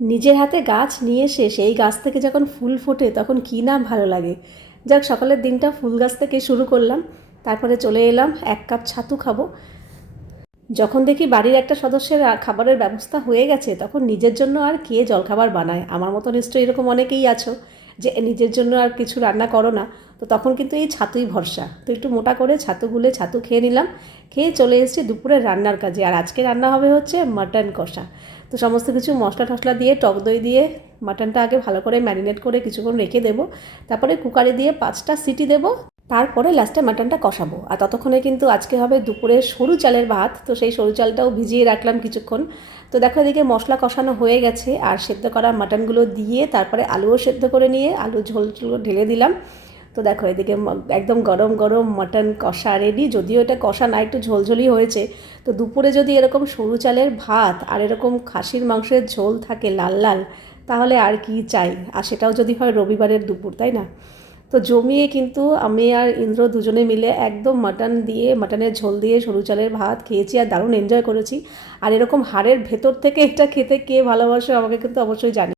নিজের হাতে গাছ নিয়ে এসে সেই গাছ থেকে যখন ফুল ফোটে তখন কী না ভালো লাগে। যাক, সকালের দিনটা ফুল গাছ থেকে শুরু করলাম। তারপরে চলে এলাম 1 কাপ ছাতু খাবো। যখন দেখি বাড়ির একটা সদস্যের খাবারের ব্যবস্থা হয়ে গেছে, তখন নিজের জন্য আর কে জলখাবার বানায়? আমার মতো নিশ্চয়ই এরকম অনেকেই আছো যে নিজের জন্য আর কিছু রান্না করো না। তো তখন কিন্তু এই ছাতুই ভরসা। তো একটু মোটা করে ছাতু গুলে ছাতু খেয়ে নিলাম। খেয়ে চলে এসেছি দুপুরে রান্নার কাজে। আর আজকে রান্না হবে হচ্ছে মাটন কষা। তো সমস্ত কিছু মশলা টশলা দিয়ে, টক দই দিয়ে মাটনটা আগে ভালো করে ম্যারিনেট করে কিছুক্ষণ রেখে দেবো। তারপরে কুকারে দিয়ে 5টা সিটি দেবো। তারপরে লাস্টে মাটনটা কষাবো। আর ততক্ষণে কিন্তু আজকে হবে দুপুরে সরু চালের ভাত। তো সেই সরু চালটাও ভিজিয়ে রাখলাম কিছুক্ষণ। তো দেখো, এদিকে মশলা কষানো হয়ে গেছে আর সেদ্ধ করা মাটনগুলো দিয়ে তারপরে আলুও সেদ্ধ করে নিয়ে আলু ঝোল ঢেলে দিলাম। তো দেখো, এদিকে একদম গরম গরম মাটন কষা রেডি। যদিও এটা কষা না, একটু ঝোলঝোলই হয়েছে। তো দুপুরে যদি এরকম সরু চালের ভাত আর এরকম খাসির মাংসের ঝোল থাকে লাল লাল, তাহলে আর কি চাই? আর সেটাও যদি হয় রবিবারের দুপুর, তাই না? তো জমিয়ে কিন্তু আমি আর ইন্দ্র দুজনে মিলে একদম মাটন দিয়ে, মাটনের ঝোল দিয়ে সরু চালের ভাত খেয়েছি আর দারুণ এনজয় করেছি। আর এরকম হাড়ের ভেতর থেকে এটা খেতে কে ভালোবাসে আমাকে কিন্তু অবশ্যই জানি।